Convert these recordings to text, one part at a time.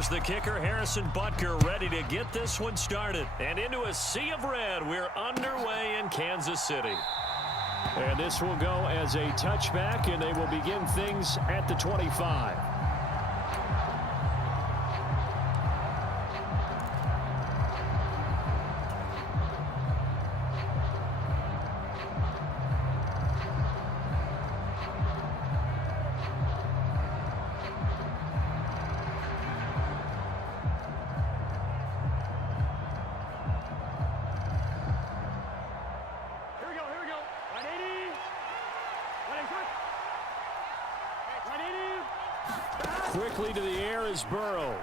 Here's the kicker, Harrison Butker, ready to get this one started. And into a sea of red, we're underway in Kansas City. And this will go as a touchback, and they will begin things at the 25. Quickly to the air is Burrow.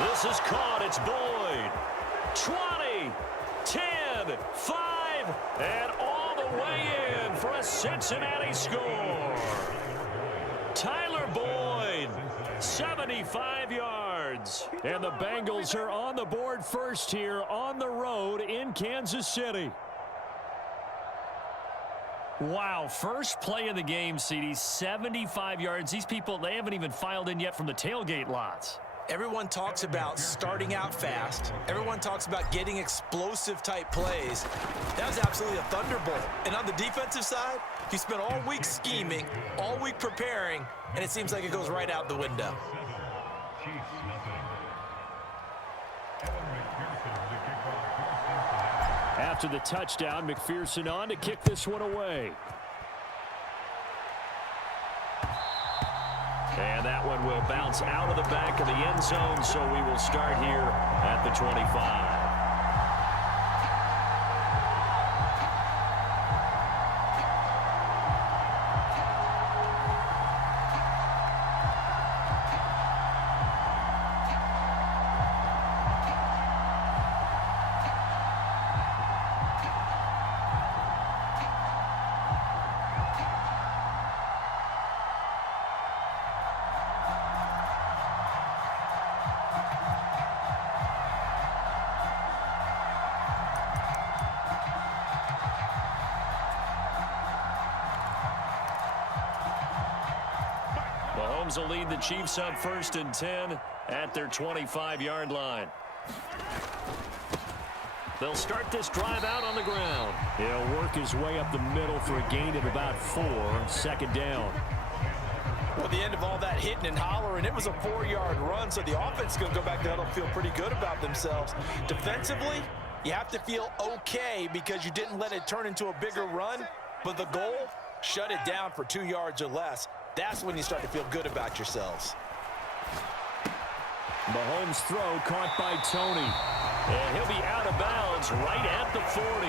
This is caught. It's Boyd. 20, 10, 5, and all the way in for a Cincinnati score. Tyler Boyd, 75 yards. And the Bengals are on the board first here on the road in Kansas City. Wow, first play of the game, CD, 75 yards. These people, they haven't even filed in yet from the tailgate lots. Everyone talks about starting out fast. Everyone talks about getting explosive-type plays. That was absolutely a thunderbolt. And on the defensive side, you spent all week scheming, all week preparing, and it seems like it goes right out the window. After the touchdown, McPherson on to kick this one away. And that one will bounce out of the back of the end zone, so we will start here at the 25. Mahomes will lead the Chiefs up 1st and 10 at their 25-yard line. They'll start this drive out on the ground. He'll work his way up the middle for a gain of about 4, 2nd down. Well, the end of all that hitting and hollering, it was a 4-yard run, so the offense is going to go back there and feel pretty good about themselves. Defensively, you have to feel okay because you didn't let it turn into a bigger run, but the goal, shut it down for 2 yards or less. That's when you start to feel good about yourselves. Mahomes' throw caught by Tony. And he'll be out of bounds right at the 40.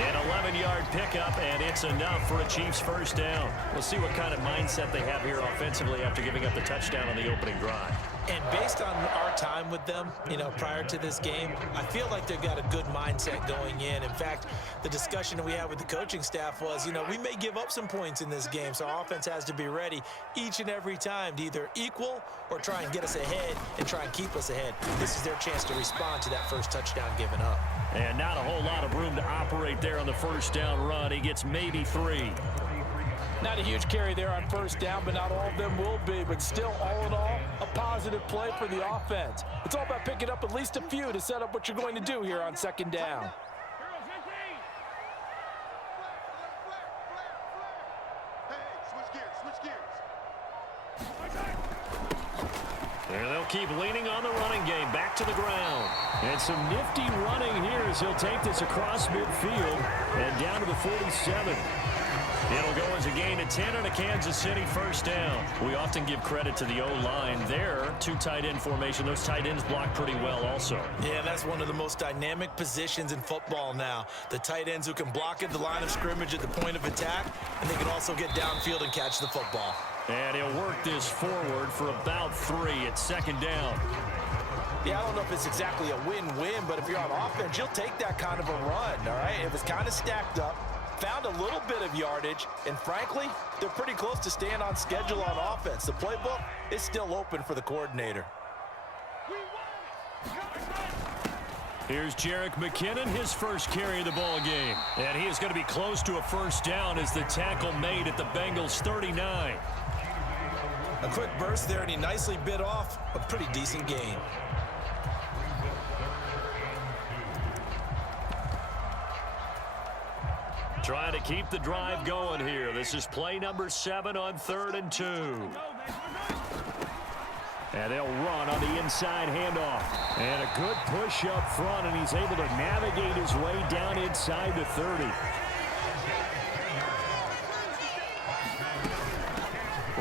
An 11-yard pickup, and it's enough for a Chiefs first down. We'll see what kind of mindset they have here offensively after giving up the touchdown on the opening drive. And based on our time with them, prior to this game, I feel like they've got a good mindset going in. In fact, the discussion that we had with the coaching staff was, we may give up some points in this game, so our offense has to be ready each and every time to either equal or try and get us ahead and try and keep us ahead. This is their chance to respond to that first touchdown given up. And not a whole lot of room to operate there on the first down run. He gets maybe 3. Not a huge carry there on first down, but not all of them will be. But still, all in all, a positive play for the offense. It's all about picking up at least a few to set up what you're going to do here on 2nd down. And they'll keep leaning on the running game. Back to the ground. And some nifty running here as he'll take this across midfield and down to the 47. It'll go as a gain of 10 and a Kansas City first down. We often give credit to the O-line there. 2 tight end formation. Those tight ends block pretty well also. Yeah, that's one of the most dynamic positions in football now. The tight ends who can block at the line of scrimmage at the point of attack, and they can also get downfield and catch the football. And he'll work this forward for about 3 at 2nd down. Yeah, I don't know if it's exactly a win-win, but if you're on offense, you'll take that kind of a run, all right? It was kind of stacked up. Found a little bit of yardage, and frankly, they're pretty close to staying on schedule on offense. The playbook is still open for the coordinator. Here's Jerick McKinnon, his first carry of the ball game. And he is going to be close to a first down as the tackle made at the Bengals 39. A quick burst there, and he nicely bit off a pretty decent gain. Trying to keep the drive going here. This is play number 7 on 3rd and 2. And they'll run on the inside handoff. And a good push up front, and he's able to navigate his way down inside the 30.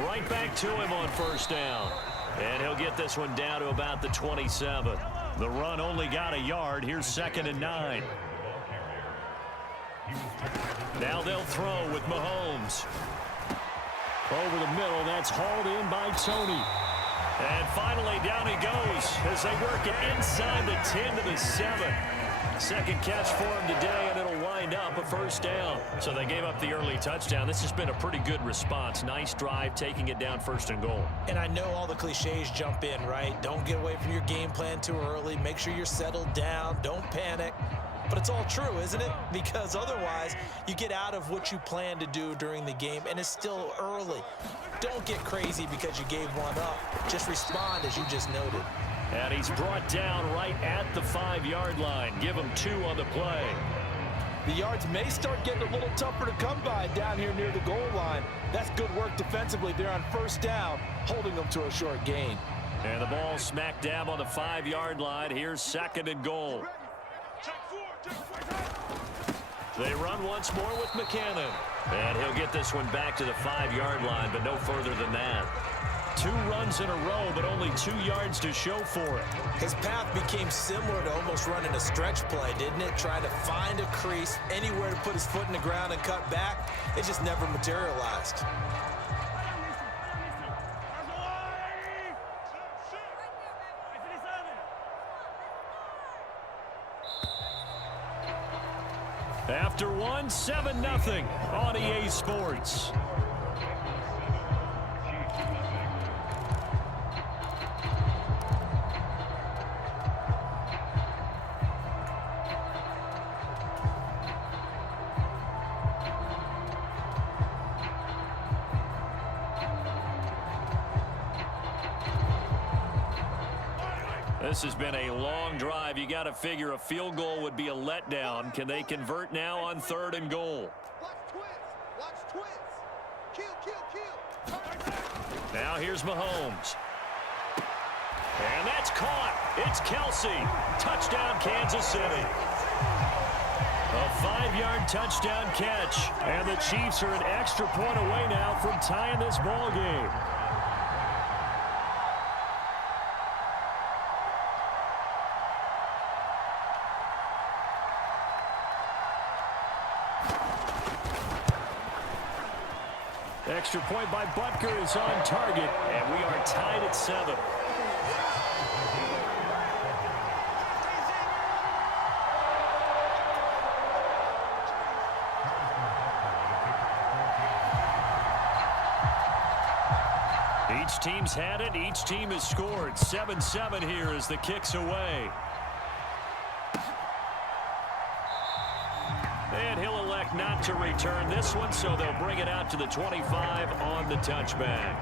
Right back to him on 1st down. And he'll get this one down to about the 27. The run only got a yard. Here's 2nd and 9. Now they'll throw with Mahomes. Over the middle, that's hauled in by Tony. And finally, down he goes as they work it inside the 10 to the 7. Second catch for him today, and it'll wind up a 1st down. So they gave up the early touchdown. This has been a pretty good response. Nice drive, taking it down 1st and goal. And I know all the cliches jump in, right? Don't get away from your game plan too early. Make sure you're settled down. Don't panic. But it's all true, isn't it? Because otherwise, you get out of what you plan to do during the game, and it's still early. Don't get crazy because you gave one up. Just respond as you just noted. And he's brought down right at the 5-yard line. Give him 2 on the play. The yards may start getting a little tougher to come by down here near the goal line. That's good work defensively there on 1st down, holding them to a short gain. And the ball smack dab on the 5-yard line. Here's 2nd and goal. They run once more with McCannon. And he'll get this one back to the 5-yard line, but no further than that. 2 runs in a row, but only 2 yards to show for it. His path became similar to almost running a stretch play, didn't it? Trying to find a crease, anywhere to put his foot in the ground and cut back. It just never materialized. After one, 7-0 on EA Sports. This has been a long drive. You got to figure a field goal would be a letdown. Can they convert now on 3rd and goal? Watch twins. Kill. Now here's Mahomes. And that's caught. It's Kelsey. Touchdown, Kansas City. A 5-yard touchdown catch. And the Chiefs are an extra point away now from tying this ball game. Extra point by Butker is on target, and we are tied at 7. Each team's had it. Each team has scored. 7-7 here as the kick's away. And he'll elect not to return this one, so they'll bring it out to the 25 on the touchback.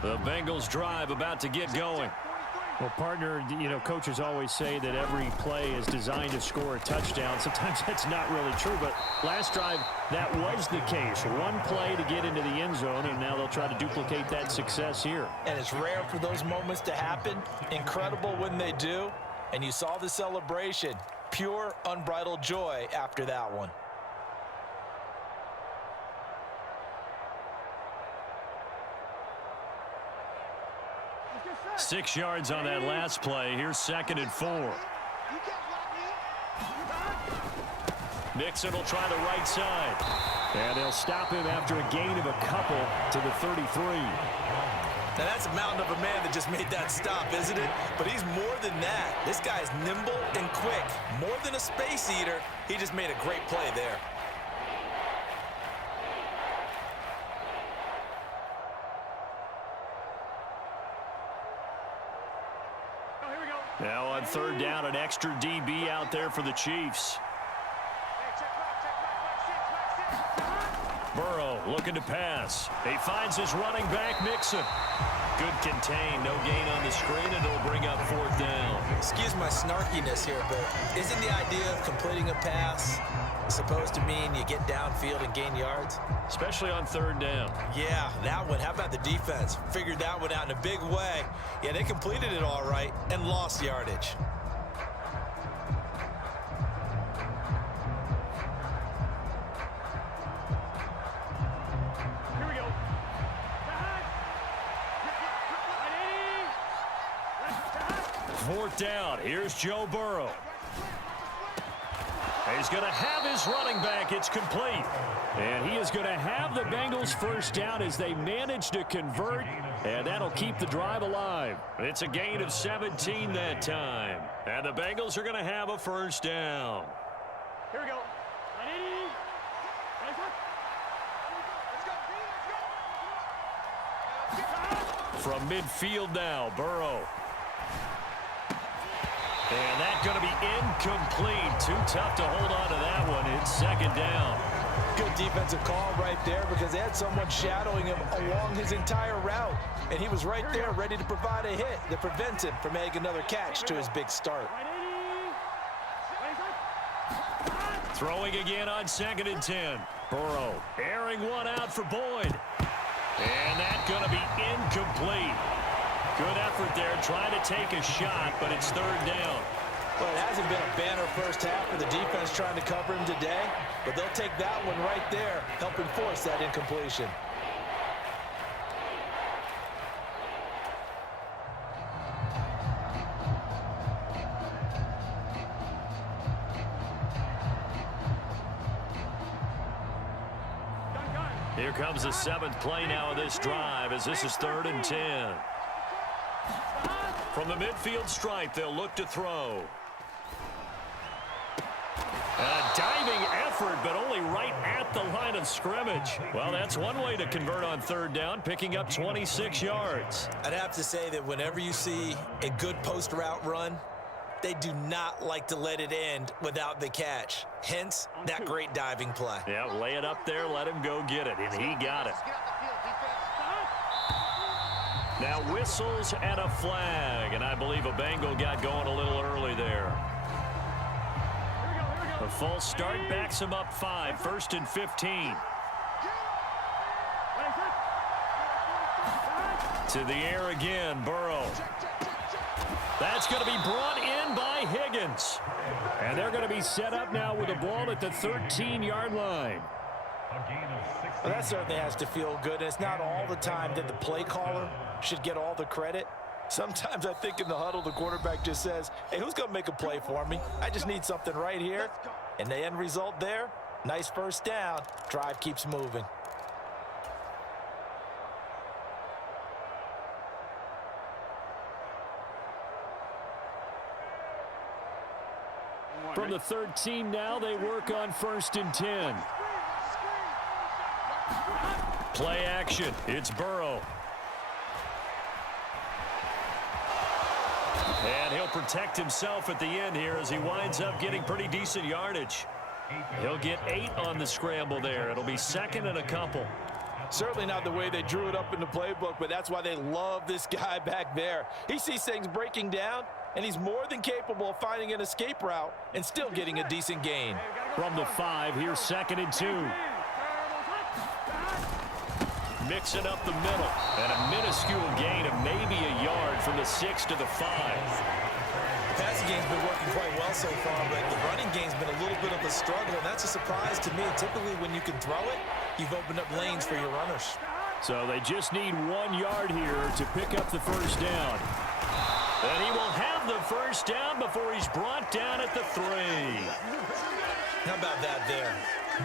The Bengals drive about to get going. Well, partner, you know, coaches always say that every play is designed to score a touchdown. Sometimes that's not really true, but last drive, that was the case. One play to get into the end zone, and now they'll try to duplicate that success here. And it's rare for those moments to happen. Incredible when they do. And you saw the celebration. Pure, unbridled joy after that one. 6 yards on that last play. Here's 2nd and 4. Mixon will try the right side. And they'll stop him after a gain of a couple to the 33. Now that's a mountain of a man that just made that stop, isn't it? But he's more than that. This guy's nimble and quick. More than a space eater, he just made a great play there. Now on third down, an extra DB out there for the Chiefs. Burrow looking to pass. He finds his running back, Mixon. Good contain, no gain on the screen, and it'll bring up fourth down. Excuse my snarkiness here, but isn't the idea of completing a pass supposed to mean you get downfield and gain yards? Especially on third down. Yeah, that one. How about the defense? Figured that one out in a big way. Yeah, they completed it all right and lost yardage. Fourth down. Here's Joe Burrow. He's going to have his running back. It's complete. And he is going to have the Bengals first down as they manage to convert. And that'll keep the drive alive. It's a gain of 17 that time. And the Bengals are going to have a first down. Here we go. From midfield now, Burrow. And that's going to be incomplete. Too tough to hold on to that one. It's second down. Good defensive call right there because they had someone shadowing him along his entire route. And he was right there ready to provide a hit that prevents him from making another catch to his big start. Throwing again on 2nd and 10. Burrow airing one out for Boyd. And that's going to be incomplete. Good effort there, trying to take a shot, but it's third down. Well, it hasn't been a banner first half for the defense trying to cover him today, but they'll take that one right there, helping force that incompletion. Here comes the 7th play now of this drive as this is 3rd and 10. From the midfield stripe, they'll look to throw. A diving effort, but only right at the line of scrimmage. Well, that's one way to convert on third down, picking up 26 yards. I'd have to say that whenever you see a good post route run, they do not like to let it end without the catch. Hence, that great diving play. Yeah, lay it up there, let him go get it, and he got it. Now whistles and a flag, and I believe a Bengal got going a little early there. A false start backs him up 5, 1st and 15. To the air again, Burrow. That's going to be brought in by Higgins. And they're going to be set up now with the ball at the 13-yard line. Well, that certainly has to feel good, and it's not all the time that the play caller should get all the credit. Sometimes I think in the huddle, the quarterback just says, hey, who's going to make a play for me? I just need something right here. And the end result there, nice first down. Drive keeps moving. From the 13 now, they work on 1st and 10. Play action. It's Burrow. And he'll protect himself at the end here as he winds up getting pretty decent yardage. He'll get 8 on the scramble there. It'll be 2nd and a couple. Certainly not the way they drew it up in the playbook, but that's why they love this guy back there. He sees things breaking down, and he's more than capable of finding an escape route and still getting a decent gain. From the 5, here's 2nd and 2. Mixing up the middle, and a minuscule gain of maybe a yard from the 6 to the 5. The passing game's been working quite well so far, but the running game's been a little bit of a struggle, and that's a surprise to me. Typically, when you can throw it, you've opened up lanes for your runners. So they just need 1 yard here to pick up the first down. And he will have the first down before he's brought down at the 3. How about that there?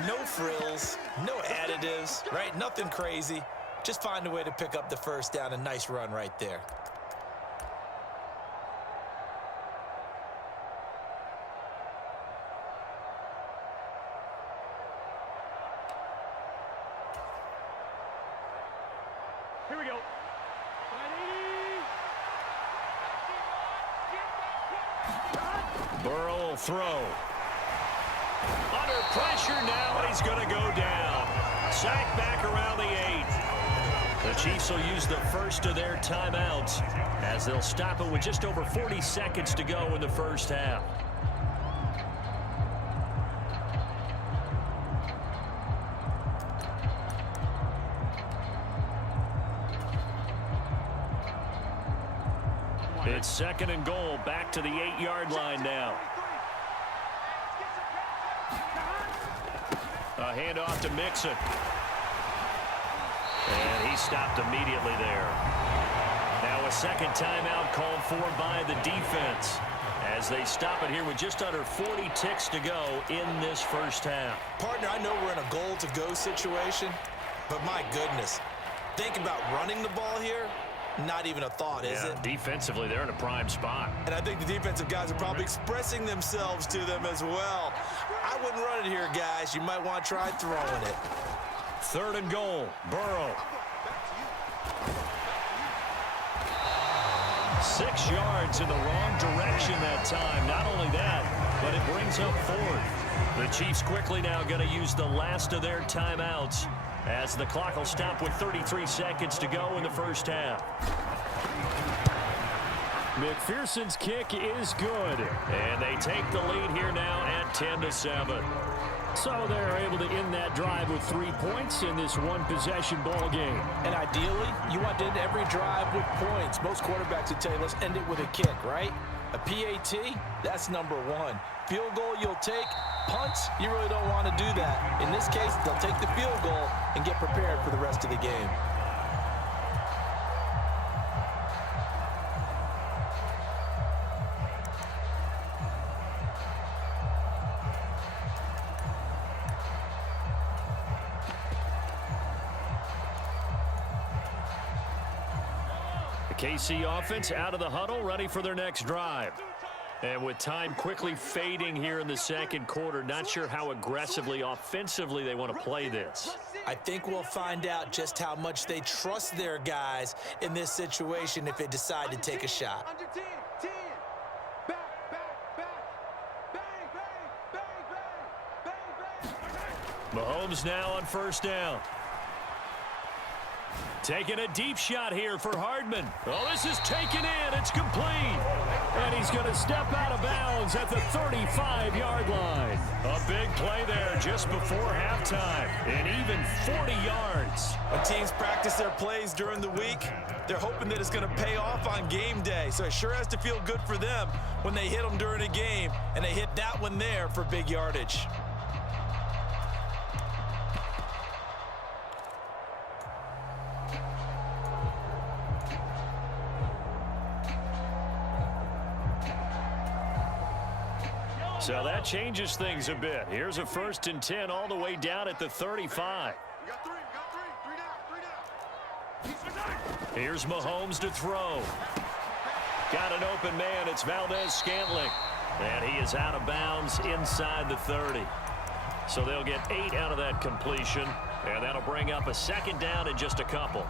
No frills, no additives, right? Nothing crazy. Just find a way to pick up the first down. A nice run right there. Here we go. Burrow will throw. Under pressure now, and he's going to go down. Sacked back around the 8. The Chiefs will use the first of their timeouts as they'll stop it with just over 40 seconds to go in the first half. It's 2nd and goal, back to the 8-yard line now. A handoff to Mixon. And he stopped immediately there. Now a second timeout called for by the defense as they stop it here with just under 40 ticks to go in this first half. Partner, I know we're in a goal-to-go situation, but my goodness, think about running the ball here. Not even a thought, is it? Defensively, they're in a prime spot. And I think the defensive guys are probably expressing themselves to them as well. I wouldn't run it here, guys. You might want to try throwing it. 3rd and goal, Burrow. 6 yards in the wrong direction that time. Not only that, but it brings up 4th. The Chiefs quickly now going to use the last of their timeouts as the clock will stop with 33 seconds to go in the first half. McPherson's kick is good. And they take the lead here now at 10-7. So they're able to end that drive with 3 points in this one-possession ball game. And ideally, you want to end every drive with points. Most quarterbacks would tell you, let's end it with a kick, right? A PAT, that's number 1. Field goal you'll take. Punts, you really don't want to do that. In this case, they'll take the field goal and get prepared for the rest of the game. KC offense out of the huddle, ready for their next drive. And with time quickly fading here in the second quarter, not sure how aggressively, offensively they want to play this. I think we'll find out just how much they trust their guys in this situation if they decide to take a shot. Under 10, 10. Back, back, back. Bang, bang, bang, bang, bang, bang. Mahomes now on 1st down. Taking a deep shot here for Hardman. Oh, this is taken in. It's complete. And he's going to step out of bounds at the 35-yard line. A big play there just before halftime. And even 40 yards. When teams practice their plays during the week, they're hoping that it's going to pay off on game day. So it sure has to feel good for them when they hit them during a game. And they hit that one there for big yardage. So that changes things a bit. Here's a 1st and 10 all the way down at the 35. We got 3, we got 3 down. Here's Mahomes to throw. Got an open man. It's Valdez-Scantling. And he is out of bounds inside the 30. So they'll get 8 out of that completion. And that'll bring up a 2nd down in just a couple.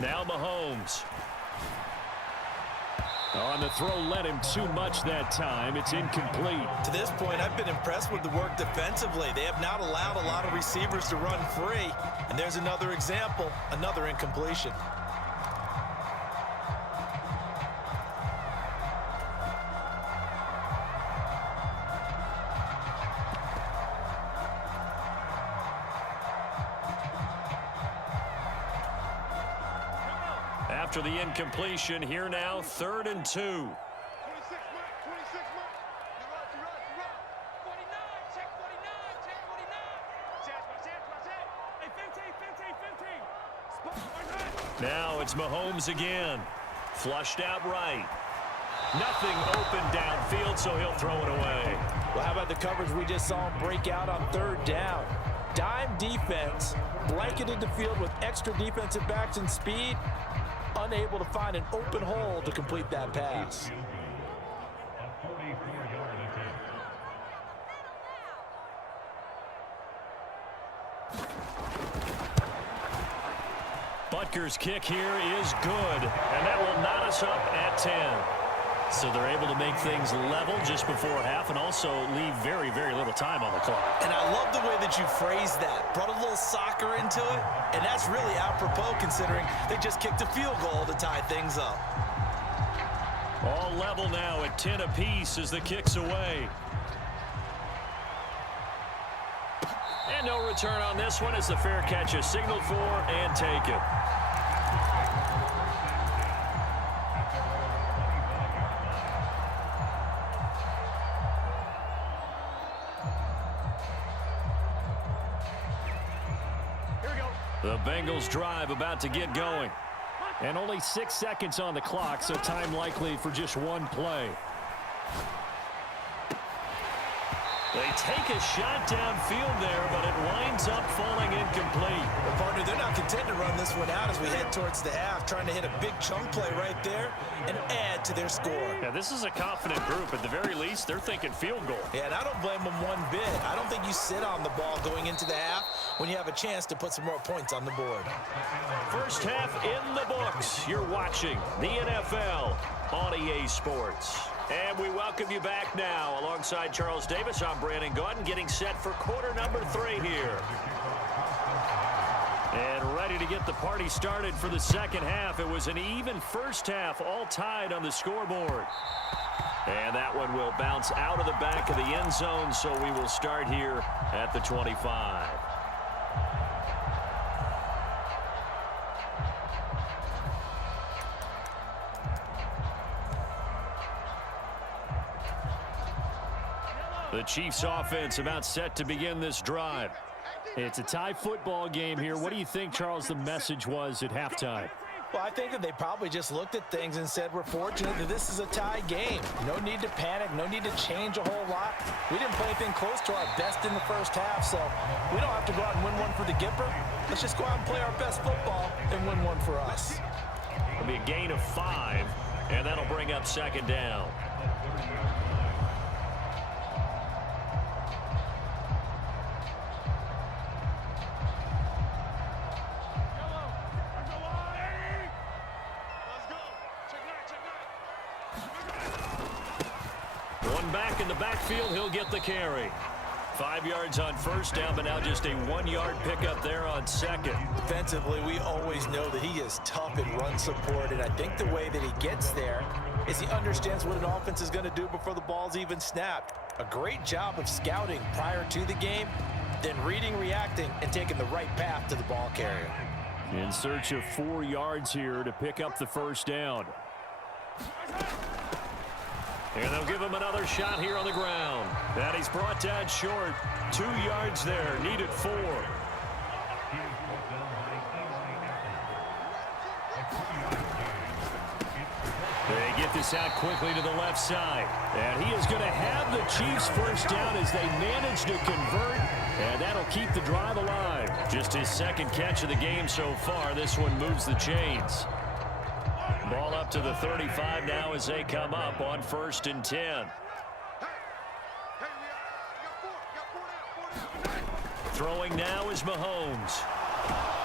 Now Mahomes. On the throw, led him too much that time. It's incomplete. To this point, I've been impressed with the work defensively. They have not allowed a lot of receivers to run free. And there's another example, another incompletion. After the incompletion, here now, 3rd and 2. 26, Mike. 26, Mike. You run. 49. Check 49. Check 49. Hey, 15. Spot. Now it's Mahomes again. Flushed out right. Nothing open downfield, so he'll throw it away. Well, how about the coverage we just saw him break out on third down? Dime defense, blanketed the field with extra defensive backs and speed, unable to find an open hole to complete that pass. Butker's kick here is good, and that will knot us up at 10. So they're able to make things level just before half and also leave very, very little time on the clock. And I love the way that you phrased that. Brought a little soccer into it, and that's really apropos considering they just kicked a field goal to tie things up. All level now at 10 apiece as the kick's away. And no return on this one as the fair catch is signaled for and taken. The Bengals drive about to get going. And only 6 seconds on the clock, so time likely for just one play. They take a shot downfield there, but it winds up falling incomplete. Well, partner, they're not content to run this one out as we head towards the half, trying to hit a big chunk play right there and add to their score. Yeah, this is a confident group. At the very least, they're thinking field goal. Yeah, and I don't blame them one bit. I don't think you sit on the ball going into the half when you have a chance to put some more points on the board. First half in the books. You're watching the NFL on EA Sports. And we welcome you back now. Alongside Charles Davis, I'm Brandon Gaudin, getting set for quarter number 3 here. And ready to get the party started for the second half. It was an even first half, all tied on the scoreboard. And that one will bounce out of the back of the end zone, so we will start here at the 25. The Chiefs offense about set to begin this drive. It's a tie football game here. What do you think, Charles, the message was at halftime? Well, I think that they probably just looked at things and said, we're fortunate that this is a tie game. No need to panic, no need to change a whole lot. We didn't play anything close to our best in the first half, so we don't have to go out and win one for the Gipper. Let's just go out and play our best football and win one for us. It'll be a gain of 5, and that'll bring up second down. Back in the backfield, he'll get the carry. 5 yards on first down, but now just a 1-yard pickup there on second. Defensively, we always know that he is tough in run support, and I think the way that he gets there is he understands what an offense is going to do before the ball's even snapped. A great job of scouting prior to the game, then reading, reacting, and taking the right path to the ball carrier. In search of 4 yards here to pick up the first down. And they'll give him another shot here on the ground. And he's brought down short. 2 yards there, needed 4. They get this out quickly to the left side. And he is going to have the Chiefs first down as they manage to convert. And that'll keep the drive alive. Just his second catch of the game so far. This one moves the chains. Ball up to the 35 now as they come up on 1st and 10. Throwing now is Mahomes.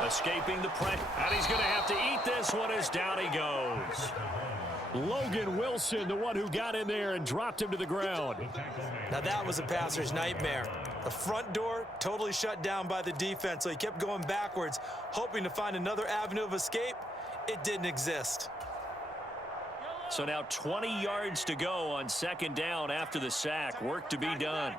Escaping the pressure. And he's going to have to eat this one as down he goes. Logan Wilson, the one who got in there and dropped him to the ground. Now that was a passer's nightmare. The front door totally shut down by the defense, so he kept going backwards, hoping to find another avenue of escape. It didn't exist. So now 20 yards to go on second down after the sack. Work to be done.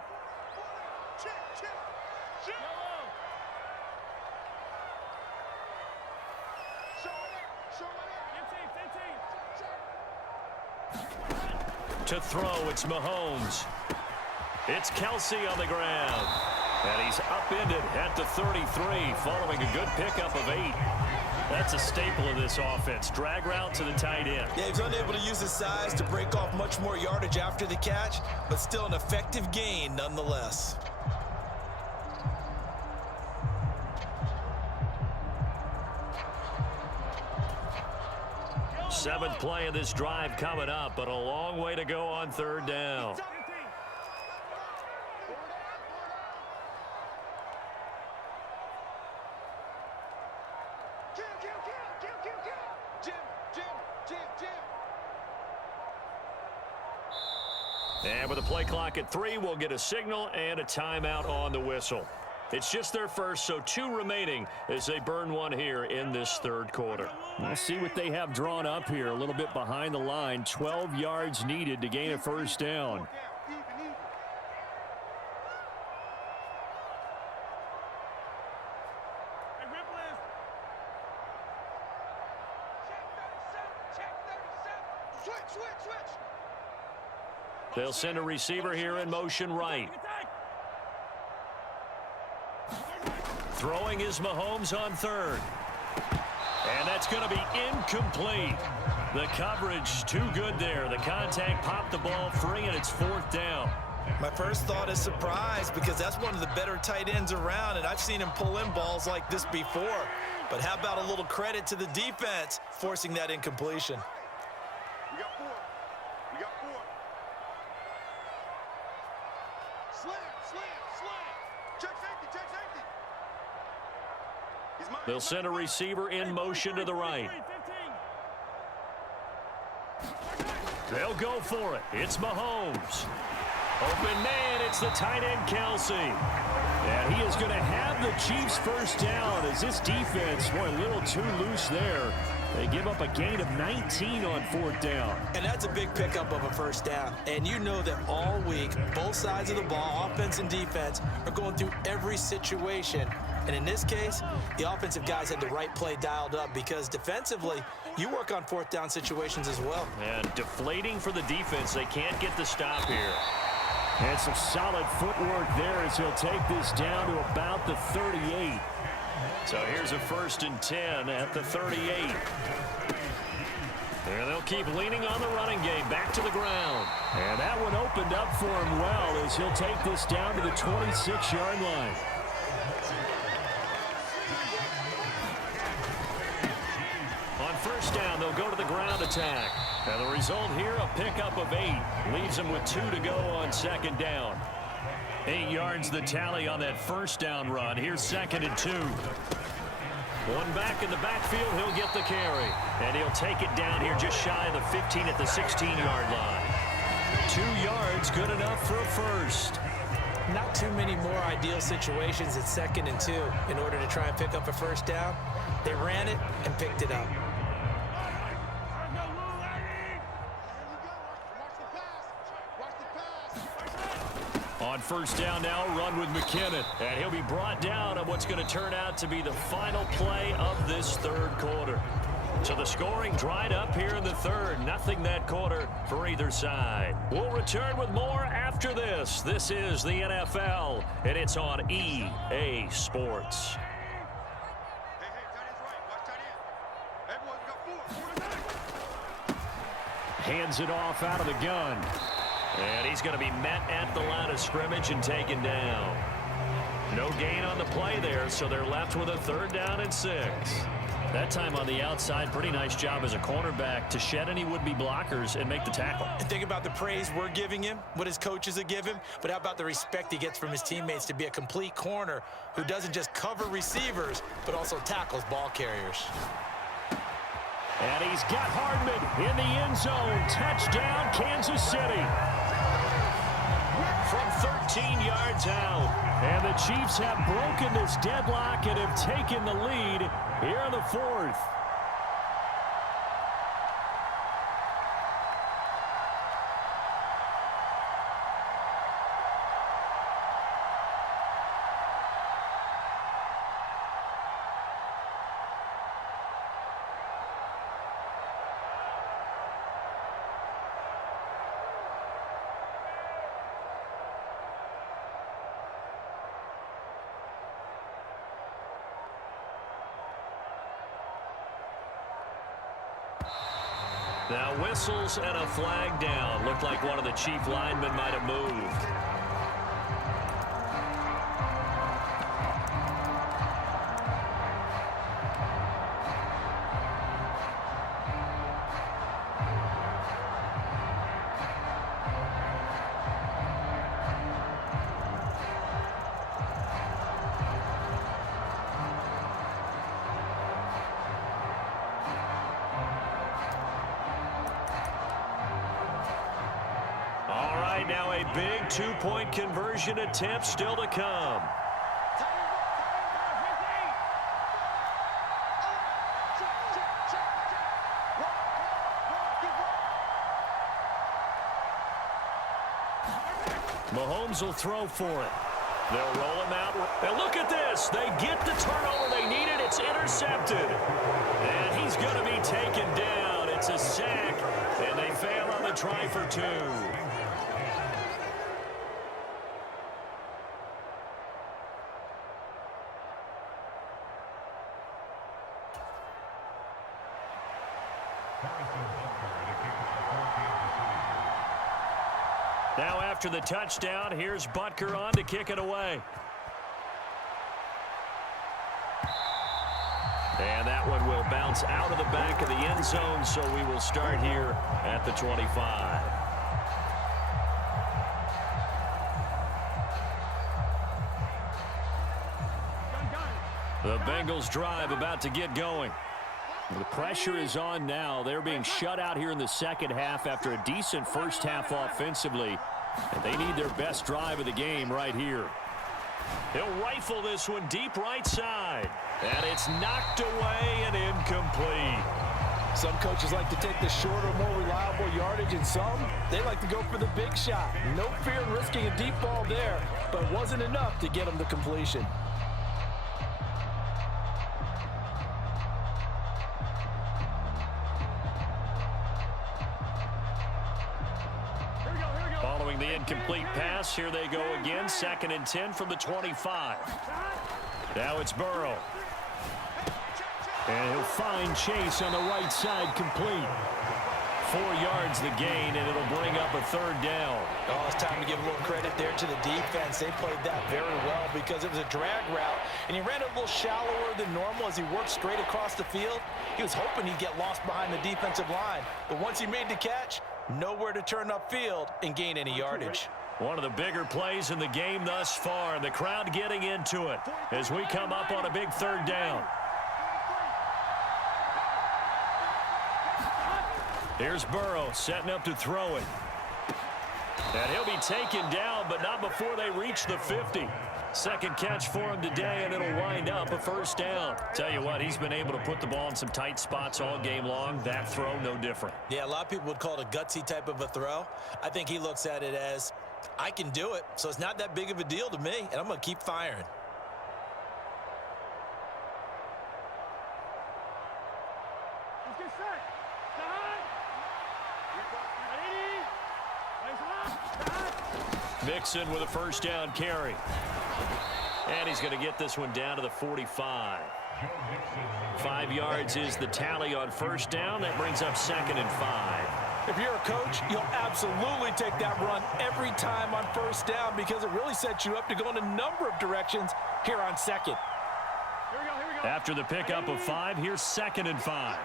To throw, it's Mahomes. It's Kelsey on the ground. And he's upended at the 33 following a good pickup of 8. That's a staple of this offense. Drag route to the tight end. Yeah, he's unable to use his size to break off much more yardage after the catch, but still an effective gain nonetheless. Seventh play of this drive coming up, but a long way to go on third down. And with the play clock at 3, we'll get a signal and a timeout on the whistle. It's just their first, so 2 remaining as they burn one here in this third quarter. We'll see what they have drawn up here. A little bit behind the line. 12 yards needed to gain a first down. They'll send a receiver here in motion right. Throwing is Mahomes on third. And that's going to be incomplete. The coverage too good there. The contact popped the ball free, and it's fourth down. My first thought is surprise because that's one of the better tight ends around, and I've seen him pull in balls like this before. But how about a little credit to the defense forcing that incompletion? We got 4. We got 4. Slam. Check safety. They'll send a receiver in motion to the right. They'll go for it. It's Mahomes. Open man, it's the tight end, Kelsey. And he is going to have the Chiefs first down as this defense, boy, a little too loose there. They give up a gain of 19 on fourth down. And that's a big pickup of a first down. And you know that all week, both sides of the ball, offense and defense, are going through every situation. And in this case, the offensive guys had the right play dialed up because defensively, you work on fourth down situations as well. And deflating for the defense. They can't get the stop here. And some solid footwork there as he'll take this down to about the 38. So here's a 1st and 10 at the 38. And they'll keep leaning on the running game back to the ground. And that one opened up for him well as he'll take this down to the 26-yard line. On first down, they'll go to the ground attack. And the result here, a pickup of 8. Leaves them with 2 to go on second down. 8 yards the tally on that first down run. Here's 2nd and 2. One back in the backfield, he'll get the carry. And he'll take it down here just shy of the 15 at the 16-yard line. 2 yards, good enough for a first. Not too many more ideal situations at 2nd and 2 in order to try and pick up a first down. They ran it and picked it up. On first down now, run with McKinnon. And he'll be brought down on what's going to turn out to be the final play of this third quarter. So the scoring dried up here in the third. Nothing that quarter for either side. We'll return with more after this. This is the NFL, and it's on EA Sports. Hands it off out of the gun. And he's going to be met at the line of scrimmage and taken down. No gain on the play there, so they're left with a 3rd down and 6. That time on the outside, pretty nice job as a cornerback to shed any would-be blockers and make the tackle. And think about the praise we're giving him, what his coaches have given him, but how about the respect he gets from his teammates to be a complete corner who doesn't just cover receivers, but also tackles ball carriers. And he's got Hardman in the end zone. Touchdown, Kansas City. From 13 yards out. And the Chiefs have broken this deadlock and have taken the lead here in the 4th. Now whistles and a flag down. Looked like one of the chief linemen might have moved. Now a big two-point conversion attempt still to come. Mahomes will throw for it. They'll roll him out. And look at this. They get the turnover they needed. It's intercepted. And he's going to be taken down. It's a sack. And they fail on the try for two. Now after the touchdown, here's Butker on to kick it away. And that one will bounce out of the back of the end zone, so we will start here at the 25. The Bengals drive about to get going. The pressure is on now. They're being shut out here in the second half after a decent first half offensively. And they need their best drive of the game right here. He'll rifle this one deep right side. And it's knocked away and incomplete. Some coaches like to take the shorter, more reliable yardage, and some, they like to go for the big shot. No fear in risking a deep ball there, but it wasn't enough to get them to completion. Following the incomplete pass, here they go again. 2nd and 10 from the 25. Now it's Burrow. And he'll find Chase on the right side, complete. 4 yards the gain, and it'll bring up a 3rd down. Oh, it's time to give a little credit there to the defense. They played that very well because it was a drag route, and he ran a little shallower than normal as he worked straight across the field. He was hoping he'd get lost behind the defensive line, but once he made the catch, nowhere to turn upfield and gain any yardage. One of the bigger plays in the game thus far, and the crowd getting into it as we come up on a big 3rd down. Here's Burrow setting up to throw it. And he'll be taken down, but not before they reach the 50. Second catch for him today, and it'll wind up a 1st down. Tell you what, he's been able to put the ball in some tight spots all game long. That throw, no different. Yeah, a lot of people would call it a gutsy type of a throw. I think he looks at it as, I can do it, so it's not that big of a deal to me, and I'm going to keep firing. Let's get set. Mixon with a 1st down carry. And he's going to get this one down to the 45. 5 yards is the tally on 1st down. That brings up 2nd and 5. If you're a coach, you'll absolutely take that run every time on 1st down because it really sets you up to go in a number of directions here on 2nd. Here we go. After the pickup of 5, here's 2nd and 5.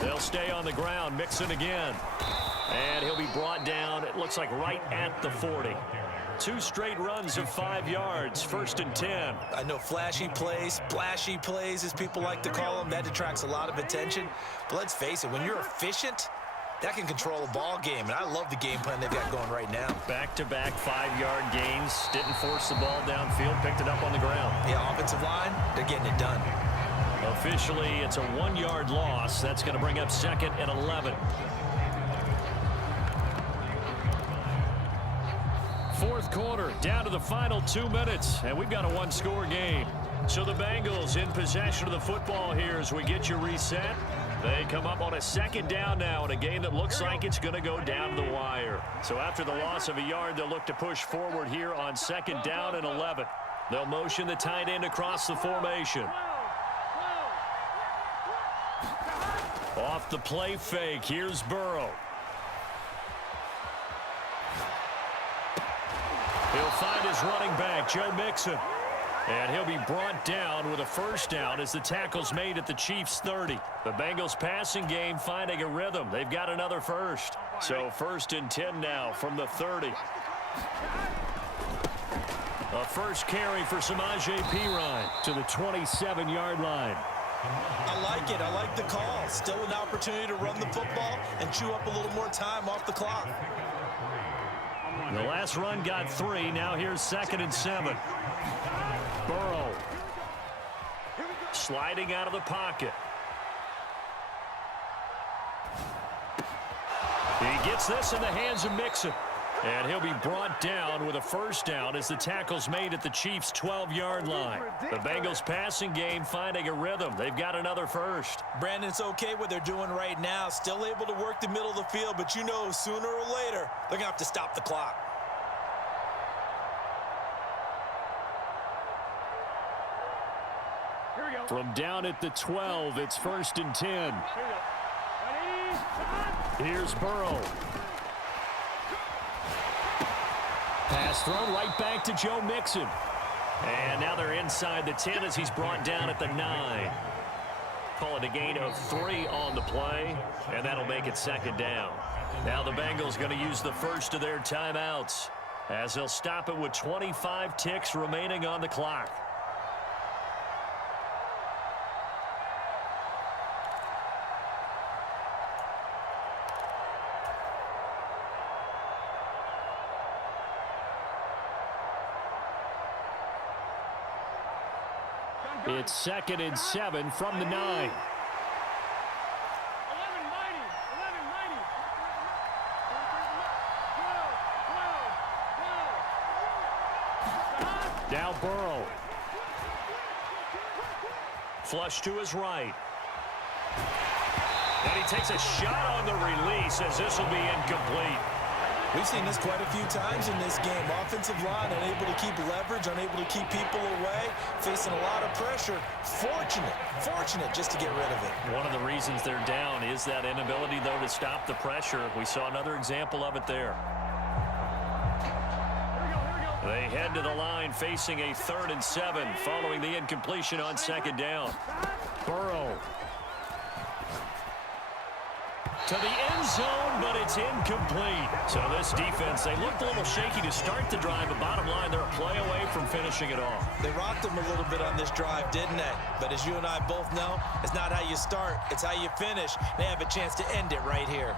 They'll stay on the ground. Mixon again. And he'll be brought down, it looks like right at the 40. 2 straight runs of 5 yards, 1st and 10. I know flashy plays, splashy plays, as people like to call them, that detracts a lot of attention. But let's face it, when you're efficient, that can control a ball game. And I love the game plan they've got going right now. Back-to-back 5-yard gains. Didn't force the ball downfield, picked it up on the ground. Yeah, offensive line, they're getting it done. Officially, it's a 1-yard loss. That's going to bring up 2nd and 11. 4th quarter, down to the final 2 minutes, and we've got a 1-score game. So the Bengals in possession of the football here as we get you reset. They come up on a 2nd down now in a game that looks like it's going to go down to the wire. So after the loss of a yard, they'll look to push forward here on 2nd down and 11. They'll motion the tight end across the formation. Off the play fake, here's Burrow. He'll find his running back, Joe Mixon. And he'll be brought down with a first down as the tackle's made at the Chiefs' 30. The Bengals passing game finding a rhythm. They've got another first. So 1st and 10 now from the 30. A first carry for Samaje Perine to the 27-yard line. I like it. I like the call. Still an opportunity to run the football and chew up a little more time off the clock. The last run got 3. Now here's 2nd and 7. Burrow sliding out of the pocket. He gets this in the hands of Mixon. And he'll be brought down with a first down as the tackle's made at the Chiefs' 12-yard line. The Bengals passing game finding a rhythm. They've got another first. Brandon, it's okay what they're doing right now. Still able to work the middle of the field, but you know sooner or later they're going to have to stop the clock. From down at the 12, it's 1st and 10. Here's Burrow. Pass thrown right back to Joe Mixon. And now they're inside the 10 as he's brought down at the 9. Call it a gain of 3 on the play, and that'll make it 2nd down. Now the Bengals going to use the first of their timeouts as they'll stop it with 25 ticks remaining on the clock. It's 2nd and 7 from the 9. Now Burrow. Flush to his right. And he takes a shot on the release as this will be incomplete. We've seen this quite a few times in this game. Offensive line unable to keep leverage, unable to keep people away, facing a lot of pressure. Fortunate just to get rid of it. One of the reasons they're down is that inability, though, to stop the pressure. We saw another example of it there. They head to the line facing a 3rd and 7 following the incompletion on 2nd down. Burrow. To the end zone, but it's incomplete. So this defense, they looked a little shaky to start the drive, but bottom line, they're a play away from finishing it off. They rocked them a little bit on this drive, didn't they? But as you and I both know, it's not how you start, it's how you finish. They have a chance to end it right here.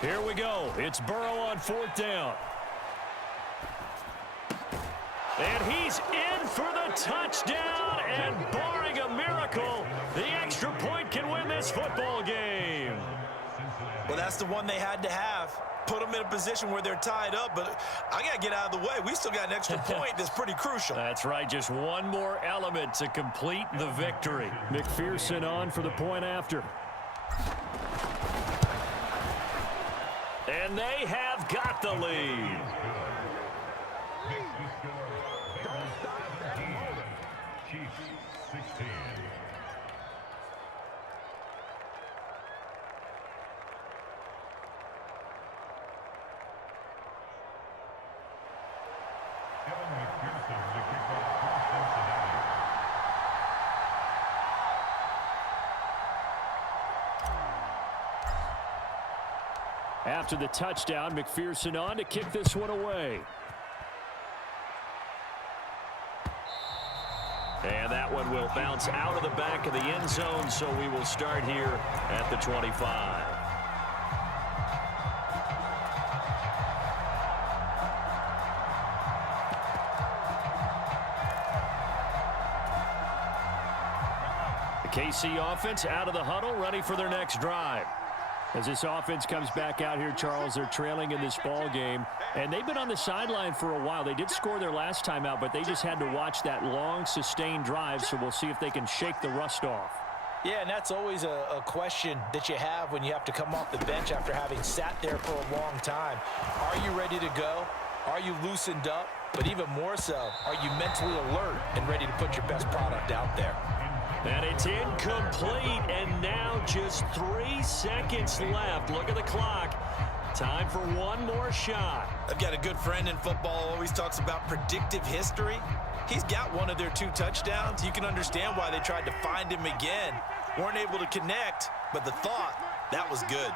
Here we go. It's Burrow on 4th down. And he's in for the touchdown. And barring a miracle, the extra point can win this football game. Well, that's the one they had to have. Put them in a position where they're tied up, but I got to get out of the way. We still got an extra point that's pretty crucial. That's right. Just one more element to complete the victory. McPherson on for the point after. And they have got the lead. After the touchdown, McPherson on to kick this one away. And that one will bounce out of the back of the end zone, so we will start here at the 25. The KC offense out of the huddle, ready for their next drive. As this offense comes back out here, Charles, they're trailing in this ball game, and they've been on the sideline for a while. They did score their last time out, but they just had to watch that long, sustained drive, so we'll see if they can shake the rust off. Yeah, and that's always a question that you have when you have to come off the bench after having sat there for a long time. Are you ready to go? Are you loosened up? But even more so, are you mentally alert and ready to put your best product out there? And it's incomplete, and now just 3 seconds left. Look at the clock. Time for one more shot. I've got a good friend in football who always talks about predictive history. He's got one of their 2 touchdowns. You can understand why they tried to find him again. Weren't able to connect, but the thought, that was good.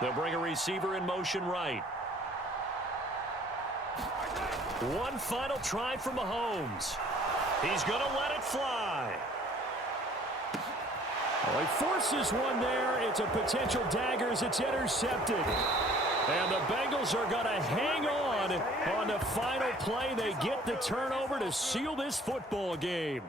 They'll bring a receiver in motion right. One final try for Mahomes. He's going to let it fly. Well, he forces one there. It's a potential dagger as it's intercepted. And the Bengals are going to hang on the final play. They get the turnover to seal this football game.